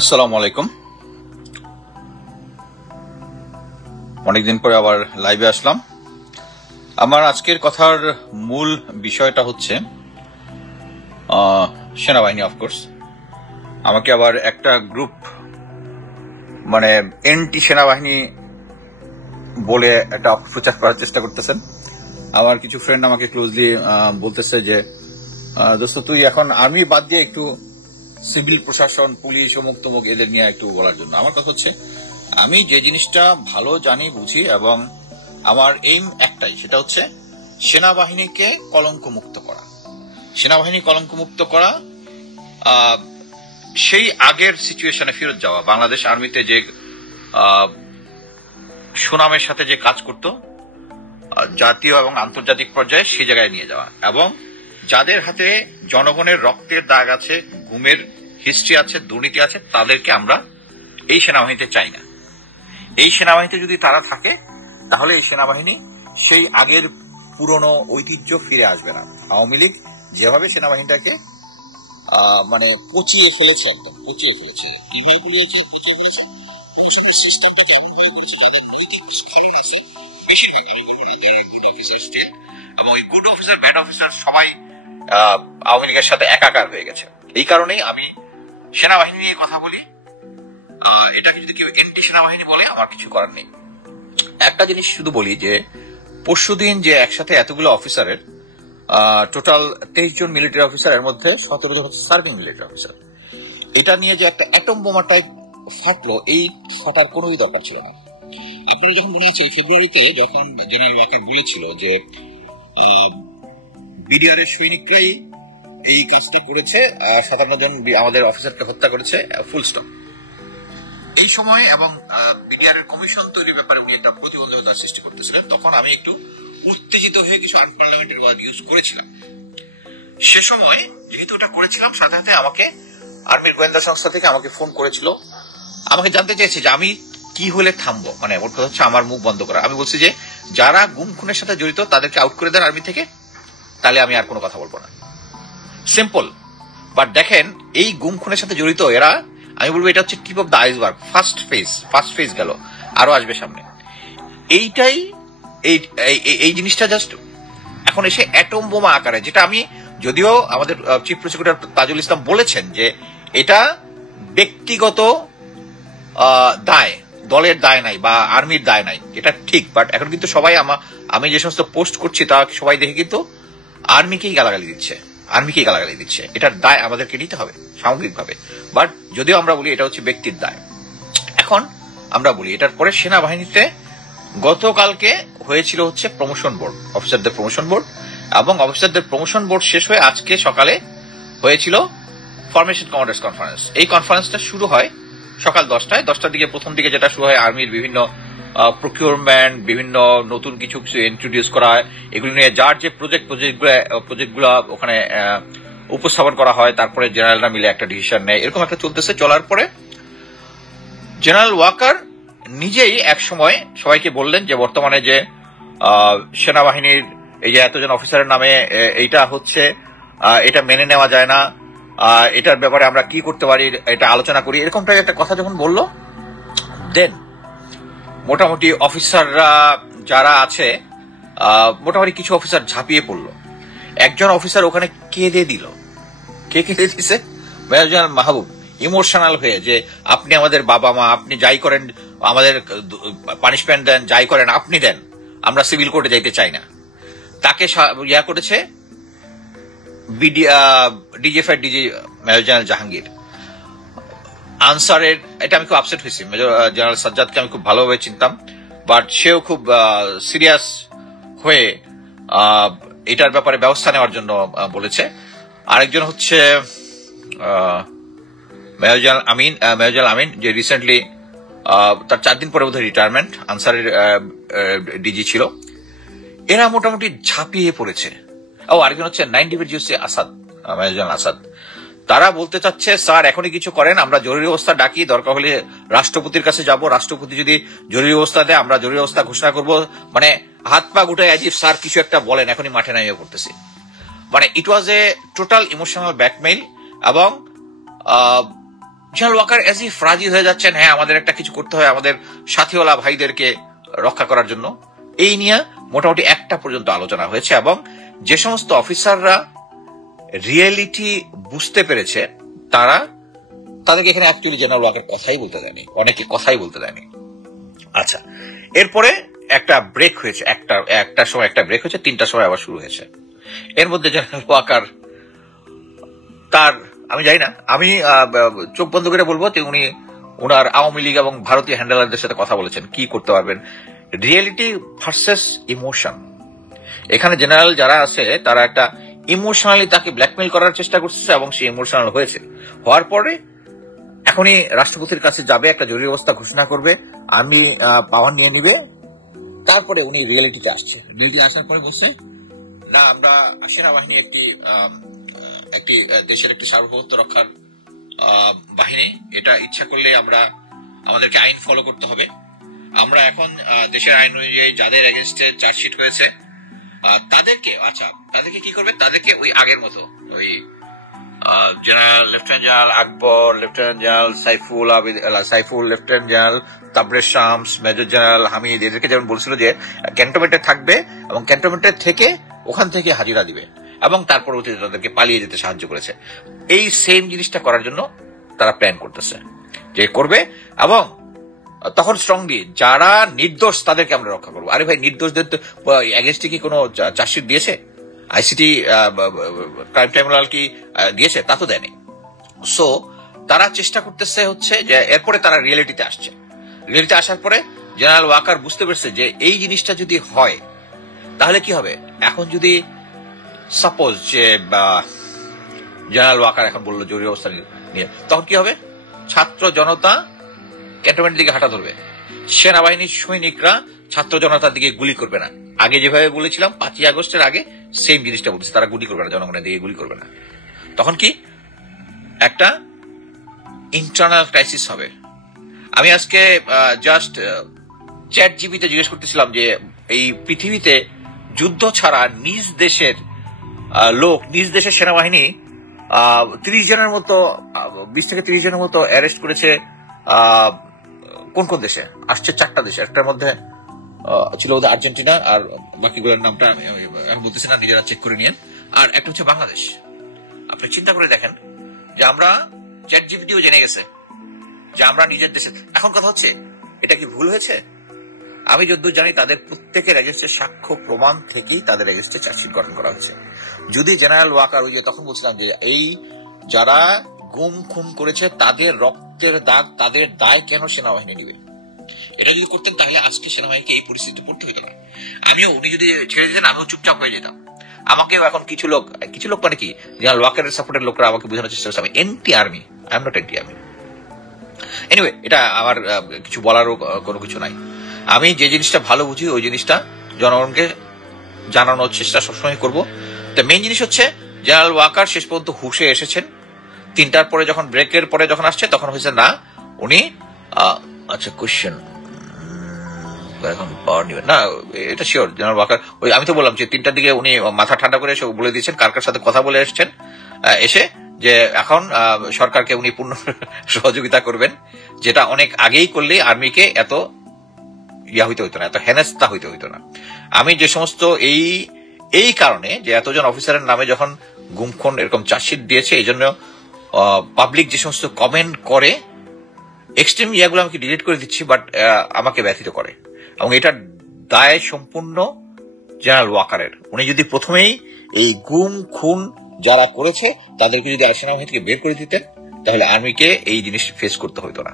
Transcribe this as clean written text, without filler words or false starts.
আসসালামু আলাইকুম। অনেকদিন পরে আবার লাইভে আসলাম। আমার আজকের কথার মূল বিষয়টা হচ্ছে সেনাবাহিনী। অফকোর্স আমাকে আবার একটা গ্রুপ এন্টি সেনাবাহিনী বলে একটা অপপ্রচার করার চেষ্টা করতেছেন। আমার কিছু ফ্রেন্ড আমাকে ক্লোজলি বলতেছে যে দোস্ত তুই এখন আর্মি বাদ দিয়ে একটু সিভিল প্রশাসন, পুলিশ, অমুক তমুক এদের নিয়ে একটু বলার জন্য। আমার কথা হচ্ছে আমি যে জিনিসটা ভালো জানি, বুঝি এবং আমার এইম একটাই, সেটা হচ্ছে সেনাবাহিনীকে কলঙ্ক মুক্ত করা। সেনাবাহিনী কলঙ্ক মুক্ত করা, সেই আগের সিচুয়েশনে ফেরত যাওয়া। বাংলাদেশ আর্মিতে যে সুনামের সাথে যে কাজ করত জাতীয় এবং আন্তর্জাতিক পর্যায়ে, সেই জায়গায় নিয়ে যাওয়া। এবং যাদের হাতে জনগণের রক্তের দাগ আছে, ঘুমের হিস্ট্রি আছে, দুর্নীতি আছে, তাদেরকে আমরা এই সেনাবাহিনীতে চাই না। এই সেনাবাহিনীতে যদি তারা থাকে তাহলে এই সেনাবাহিনী সেই আগের পুরনো ঐতিহ্য ফিরে আসবে না। আওয়ামী লীগ যেভাবে সেনাবাহিনীটাকে পচিয়ে ফেলেছে, একদম পচিয়ে ফেলেছে, কিভাবে পচিয়ে ফেলেছে, প্রশাসনের সিস্টেমটাকে এমন ভাবে করেছে যাদের নৈতিক স্খলন আছে, বেশিরভাগ আমি বলবো না, যারা গুড অফিসার স্টিল, এবং ওই গুড অফিসার ব্যাড অফিসার সবাই আওয়ামী লীগের সাথে একাকার হয়ে গেছে। এই কারণেই আমি সেনাবাহিনী নিয়ে কথা বলি। এটাকে যদি কেউ এন্টি সেনাবাহিনী বলে আমার কিছু করার নেই। একটা জিনিস শুধু বলি যে পরশুদিন যে একসাথে এতগুলো অফিসারের টোটাল 23 জন মিলিটারি অফিসার, এর মধ্যে 17 জন হচ্ছে সার্ভিং মিলিটারি অফিসার, এটা নিয়ে যে একটা অ্যাটম বোমা টাইপ ফাটলো, এই ফাটার কোনোই দরকার ছিল না। আপনারা যখন মনে আছে ফেব্রুয়ারিতে যখন জেনারেল ওয়াকার বলেছিল যে বিডিআর এর সৈনিকরাই এই কাজটা করেছে, 57 জন আমাদের অফিসারকে হত্যা করেছে, ফুল স্টপ। এই সময় এবং বিডিআর এর কমিশন তৈরির ব্যাপারে উনি একটা প্রতিবন্ধকতার সৃষ্টি করতেছিলেন। তখন আমি একটু উত্তেজিত হয়ে কিছু আনপার্লামেন্টারি ওয়ার্ড ইউজ করেছিলাম। সে সময় যেহেতু ওটা করেছিলাম, সাথে সাথে আমাকে আর্মির গোয়েন্দা সংস্থা থেকে আমাকে ফোন করেছিল, আমাকে জানতে চেয়েছে যে আমি কি হলে থামবো। ওর কথা হচ্ছে আমার মুখ বন্ধ করা। আমি বলছি যে যারা গুম খুনের সাথে জড়িত তাদেরকে আউট করে দেন আর্মি থেকে, তাহলে আমি আর কোনো কথা বলবো না। সিম্পল। বাট দেখেন এই গুম খুনের সাথে জড়িত এরা, আমি বলবো এটা হচ্ছে tip of the iceberg, first phase গেল, আরো আসবে সামনে। এইটাই এই জিনিসটা জাস্ট এখন এসে অ্যাটম বোমা আকারে, যেটা আমি যদিও আমাদের চিফ প্রসিকিউটর তাজুল ইসলাম বলেছেন যে এটা ব্যক্তিগত দায়, দলের দায় নাই বা আর্মির দায় নাই, এটা ঠিক। বাট এখন কিন্তু সবাই আমি যে সমস্ত পোস্ট করছি তা সবাই দেখে কিন্তু আর্মিকেই গালাগালি দিচ্ছে। এটার দায় আমাদেরকে নিতে হবে সামগ্রিকভাবে। বাট যদিও আমরা বলি এটা হচ্ছে ব্যক্তির দায়। এখন আমরা বলি এটার পরে সেনাবাহিনীতে গতকালকে হয়েছিল হচ্ছে প্রমোশন বোর্ড, অফিসারদের প্রমোশন বোর্ড, এবং অফিসারদের প্রমোশন বোর্ড শেষ হয়ে আজকে সকালে হয়েছিল ফরমেশন কমান্ডার্স কনফারেন্স। এই কনফারেন্সটা শুরু হয় সকাল 10টায়। 10টার দিকে প্রথম দিকে যেটা শুরু হয় আর্মির বিভিন্ন প্রকিউরমেন্ট, বিভিন্ন নতুন কিছু ইন্ট্রোডিউস করা হয়, এগুলো নিয়ে যার যে প্রজেক্টগুলো ওখানে উপস্থাপন করা হয়। তারপরে জেনারেলরা মিলে একটা ডিসিশন নেয়, এরকম একটা চলতেছে। চলার পরে জেনারেল ওয়াকার নিজেই এক সময় সবাইকে বললেন যে বর্তমানে যে সেনাবাহিনীর এই যে এতজন অফিসারের নামে এইটা হচ্ছে, এটা মেনে নেওয়া যায় না, এটার ব্যাপারে আমরা কি করতে পারি এটা আলোচনা করি, এরকম টাইপের একটা কথা যখন বলল, দেন মোটামুটি অফিসাররা যারা আছে, মোটামুটি কিছু অফিসার ঝাঁপিয়ে পড়লো। একজন অফিসার ওখানে কেঁদে দিল। কে কেঁদে দিছে? মেজর জেনারেল মাহবুব ইমোশনাল হয়ে, যে আপনি আমাদের বাবা মা, আপনি যাই করেন আমাদের পানিশমেন্ট দেন, যাই করেন আপনি দেন, আমরা সিভিল কোর্টে যাইতে চাই না। তাকে করেছে DGFI DG major general Jahangir আনসারের। এটা আমি খুব আপসেট হয়েছি। মেজর জেনারেল সাজ্জাদকে আমি খুব ভালোভাবে চিনতাম, বাট সেও খুব সিরিয়াস হয়ে এটার ব্যাপারে ব্যবস্থা নেওয়ার জন্য বলেছে। আরেকজন হচ্ছে মেজর জেনারেল আমিন, যে রিসেন্টলি তার 4 দিন পরে বোধহয় রিটায়ারমেন্ট, আনসারের ডিজি ছিল। এরা মোটামুটি ঝাঁপিয়ে পড়েছে। আরেকজন হচ্ছে 9 ডিভির GOC Asad, major general Asad. তারা বলতে চাচ্ছে স্যার এখনই কিছু করেন, আমরা জরুরি অবস্থা ডাকি, দরকার হলে রাষ্ট্রপতির কাছে যাব, রাষ্ট্রপতি যদি জরুরি অবস্থা দেয় আমরা জরুরি অবস্থা ঘোষণা করব। হাত পা গুটাই আজিব, স্যার কিছু একটা বলেন, এখনই মাঠে নামিয়ে পড়তেছি। ইট ওয়াজ এ টোটাল ইমোশনাল ব্ল্যাকমেইল। এবং জেনারেল ওয়াকার এজ ইফ রাজি হয়ে যাচ্ছেন, হ্যাঁ আমাদের একটা কিছু করতে হয় আমাদের সাথীওয়ালা ভাইদেরকে রক্ষা করার জন্য। এই নিয়ে মোটামুটি 1টা পর্যন্ত আলোচনা হয়েছে, এবং যে সমস্ত অফিসাররা রিয়েলিটি বুঝতে পেরেছে তাদেরকে এখানে অ্যাকচুয়ালি জেনারেল ওয়াকার কথাই বলতে দেয়নি, অনেকে কথাই বলতে দেয়নি। আচ্ছা, এরপরে একটা ব্রেক হয়েছে, একটার সময় একটা ব্রেক হয়েছে, 3টার সময় আবার শুরু হয়েছে। এর মধ্যে জেনারেল ওয়াকার আমি জানি না, আমি চোখ বন্ধ করে বলবো যে উনি ওনার আওয়ামী লীগ এবং ভারতীয় হ্যান্ডেলারদের সাথে কথা বলেছেন কি করতে পারবেন। রিয়েলিটি ভার্সেস ইমোশন, এখানে জেনারেল যারা আছে তারা একটা ইমোশনালি তাকে ব্ল্যাকমেইল করার চেষ্টা করছে, এবং সে ইমোশনাল হয়েছে। হওয়ার পরে এখনই রাষ্ট্রপতির কাছে যাবে, একটা জরুরি অবস্থা ঘোষণা করবে, আর্মি পাওয়ার নিয়ে নিবে, তারপরে উনি রিয়েলিটিতে আসছে। রিয়েলিটি আসার পরে বলছে না, আমরা সেনাবাহিনী একটি দেশের একটি সার্বভৌমত্ব রক্ষার বাহিনী, এটা ইচ্ছা করলে আমাদেরকে আইন ফলো করতে হবে। আমরা এখন দেশের আইন অনুযায়ী যাদের এগেনস্টে চার্জশিট হয়েছে তাদেরকে কি করবে, তাদেরকে ওই আগের মতো ওই general lieutenant general Akbar, lieutenant general Saiful, lieutenant general Tabrez Shams, major general Hamid, এদেরকে যেমন বলছিল যে ক্যান্টনমেন্টে থাকবে এবং ক্যান্টনমেন্টের থেকে ওখান থেকে হাজিরা দিবে, এবং তার পরবর্তীতে তাদেরকে পালিয়ে যেতে সাহায্য করেছে। এই সেম জিনিসটা করার জন্য তারা প্ল্যান করতেছে যে করবে, এবং তখন স্ট্রংলি যারা নির্দোষ তাদেরকে আমরা রক্ষা করবো। আরে ভাই, নির্দোষদের এগেনস্টে কি কোনো চার্জশিট দিয়েছে? আইসিটি ক্রাইম ট্রাইব্যুনাল কি দিয়েছে? তা তো দেয়নি। সো তারা চেষ্টা করতেছে হচ্ছে যে এরপরে তারা রিয়েলিটিতে আসছে। রিয়েলিটি আসার পরে জেনারেল ওয়াকার বুঝতে পেরেছে যে এই জিনিসটা যদি হয় তাহলে কি হবে। এখন যদি সাপোজ যে জেনারেল ওয়াকার এখন বললো জরুরি অবস্থা নিয়ে, তখন কি হবে? ছাত্র জনতা ক্যান্টনমেন্টের দিকে হাঁটা ধরবে, সেনাবাহিনীর সৈনিকরা ছাত্র জনতার দিকে গুলি করবে না। আগে যেভাবে বলেছিলাম 5ই আগস্টের আগে সেম জিনিসটা বলছে, তারা গুলি করবে না, জনগণের দিকে গুলি করবে না। তখন কি একটা ইন্টারনাল ক্রাইসিস হবে। আমি আজকে জাস্ট চ্যাট জিপিতে জিজ্ঞেস করতেছিলাম যে এই পৃথিবীতে যুদ্ধ ছাড়া নিজ দেশের লোক, নিজ দেশের সেনাবাহিনী 30 জনের মতো, 20 থেকে 30 জনের মতো অ্যারেস্ট করেছে। কোন কোন দেশে আসছে? 4টা দেশে, একটার মধ্যে ছিল ওদের আর্জেন্টিনা, আর বাকিগুলোর নামটা আমি বলতেছি না, নিজেরা চেক করে নিয়েন। আর একটা হচ্ছে বাংলাদেশ। আপনি চিন্তা করে দেখেন যে আমরা চ্যাট জিপিটিও জেনে গেছে যে আমরা নিজের দেশে। এখন কথা হচ্ছে এটা কি ভুল হয়েছে? আমি যতদূর জানি তাদের প্রত্যেকের এগেনস্টে সাক্ষ্য প্রমাণ থেকেই তাদের এগেনস্টে চার্জশিট গঠন করা হয়েছে। যদি জেনারেল ওয়াকার, ওই যে তখন বলছিলাম যে এই যারা গুম খুন করেছে তাদের রক্তের দাগ, তাদের দায় কেন সেনাবাহিনী নিবে? এটা যদি করতেন তাহলে আজকে সেনাবাহিনীকে এই পরিস্থিতিতে পড়তে হতো না। উনি যদি ছেড়ে দিতেন আমিও চুপচাপ হয়ে যেতাম। আমাকেও এখন কিছু লোক মানে কি, জেনারেল ওয়াকারের সাপোর্টের লোকরা আমাকে বোঝানোর চেষ্টা করছে আমি anti army. I am not anti army. Anyway, এটা আমার কিছু বলারও কোনো কিছু নাই। আমি যে জিনিসটা ভালো বুঝি ওই জিনিসটা জনগণকে জানানোর চেষ্টা সবসময় করবো। তো মেইন জিনিস হচ্ছে জেনারেল ওয়াকার শেষ পর্যন্ত হুশে এসেছেন। 3টার পরে যখন ব্রেকের পরে যখন আসছে তখন হয়েছে না উনি আচ্ছা কোশ্চেন এখন পাওয়ার নিবেন না, এটা শিওর জেনারেল ওয়াকার। ওই আমি তো বললাম যে 3টার দিকে উনি মাথা ঠান্ডা করে এসে বলে দিয়েছেন কার সাথে কথা বলে এসছেন, এসে যে এখন সরকারকে উনি পূর্ণ সহযোগিতা করবেন, যেটা অনেক আগেই করলে আর্মিকে এত হইতে হইতো না, এত হেনস্থা হইতে হইতো না। আমি যে সমস্ত এই কারণে যে এতজন অফিসারের নামে যখন গুমখুন এরকম চার্জশিট দিয়েছে, এই জন্য পাবলিক যে সমস্ত কমেন্ট করে এক্সট্রিম ইয়াগুলো আমাকে ডিলিট করে দিচ্ছি, বাট আমাকে ব্যথিত করে। এবং এটার দায় সম্পূর্ণ জেনারেল ওয়াকারের। উনি যদি প্রথমেই এই গুম খুন যারা করেছে তাদেরকে যদি সেনাবাহিনী থেকে বের করে দিতেন তাহলে আর্মিকে এই জিনিস ফেস করতে হইতো না।